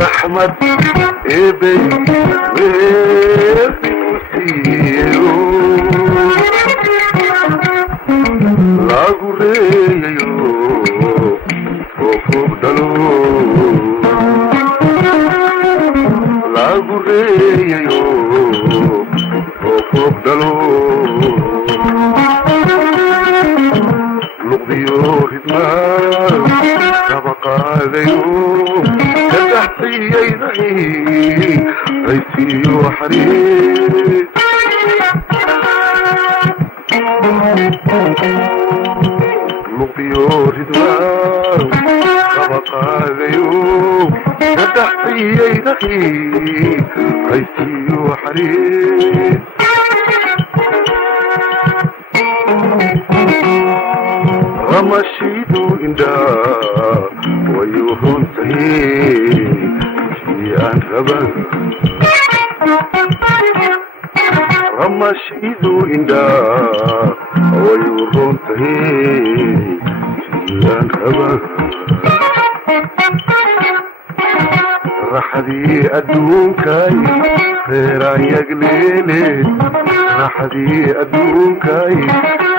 رحمة ابي وفي وسيرو لا غريو فوق دلو لا غريو فوق دلو لقيو هدمان سبقا ليو كتحتي يدعي ريسي وحريق لقيو هدمان سبقا ليو كتحتي يدعي ريسي وحريق رمشيدو إندا ويوهون تهي شيئا غبا رمشيدو إندا ويوهون تهي شيئا غبا رحدي أدونكاي خيرا يقليلي رحدي أدونكاي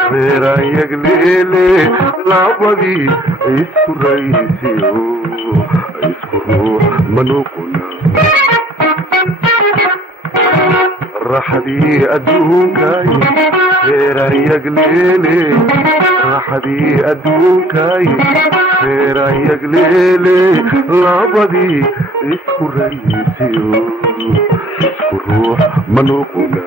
خيرا يقليلي لعبدي اسكو رئيسيو اسكو روح منوكنا رحدي أدونكاي خيرا يقليلي رحدي أدونكاي خيرا يقليلي لعبدي اسكو رئيسيو اسكو روح منوكنا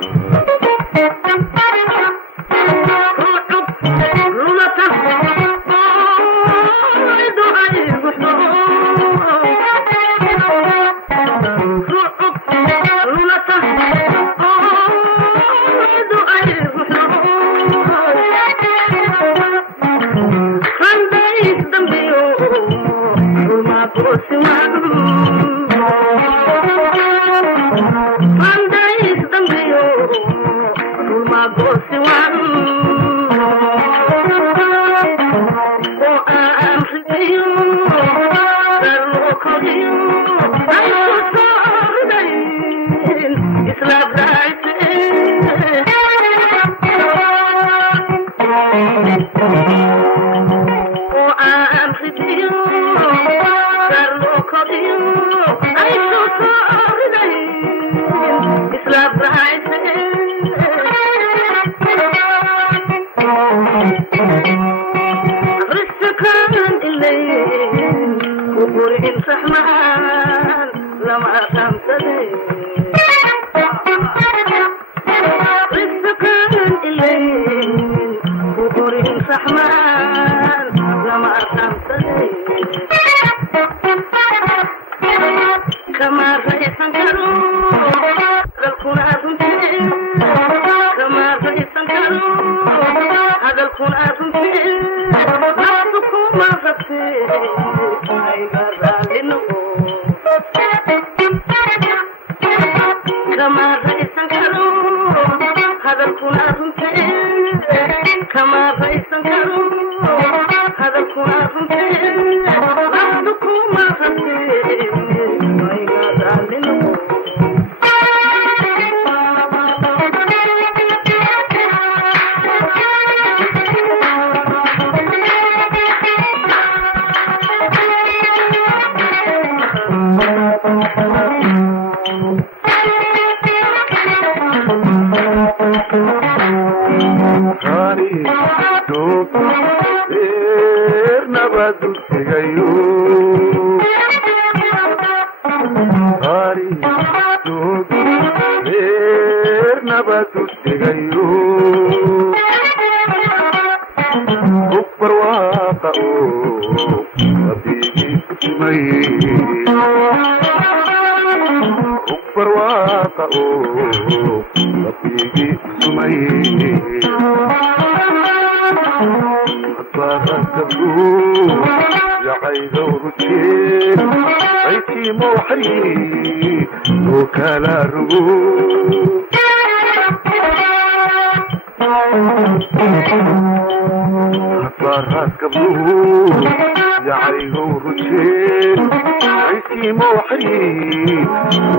ramadkii mooxii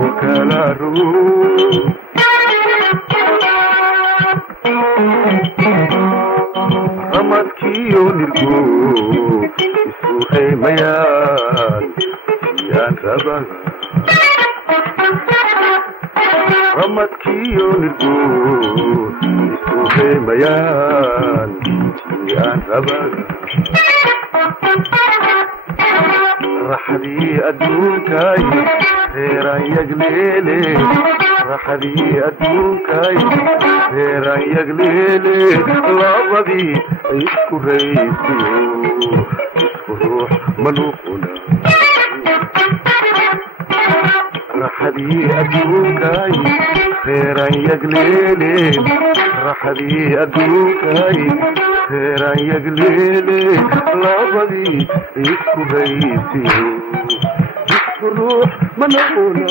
wakala ramadkiyo nirgo isku reemayaan yaan rabaa ramadkiyo nirgo isku reemayaan yaan rabaa raxdii adduunkay reeraan yagleele raxdii adduunkay reeraan yagleele labadii isku raysiyo isku ruux manuquna raxdii adduunkay reeraan yagleele raxdii adduunkay reeraan yagleele labadii isku raysiyo isku ruux manuquna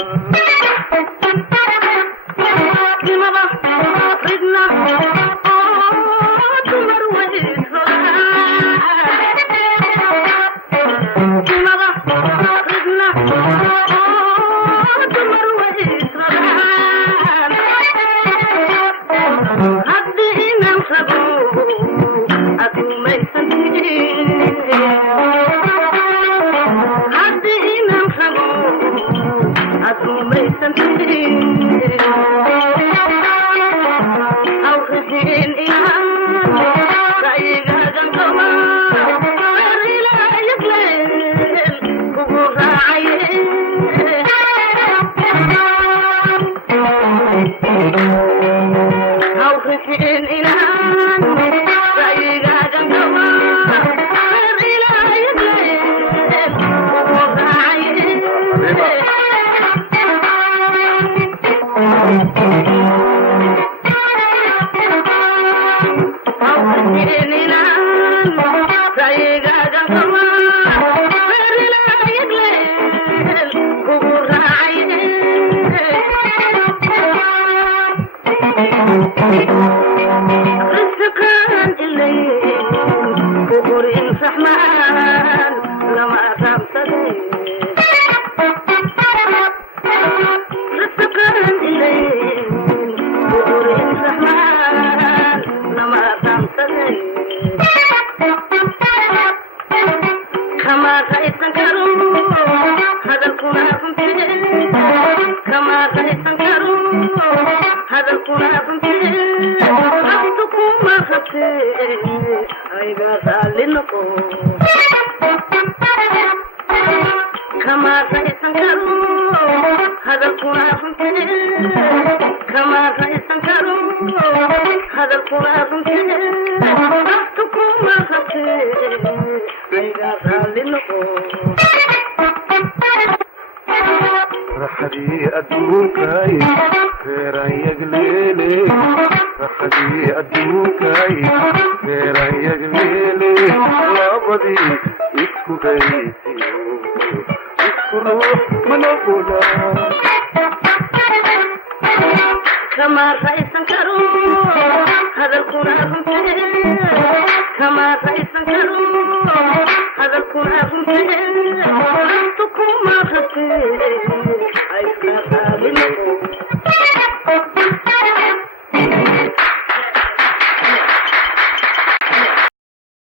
raxdii adduunkay reeraan yagleele raxdii adduunkay reeraan yagleele labadii isku raysiyo isku ruux manuquna kama raysan karo hadalkuna runtii kama raysan karo hadalkuna runtii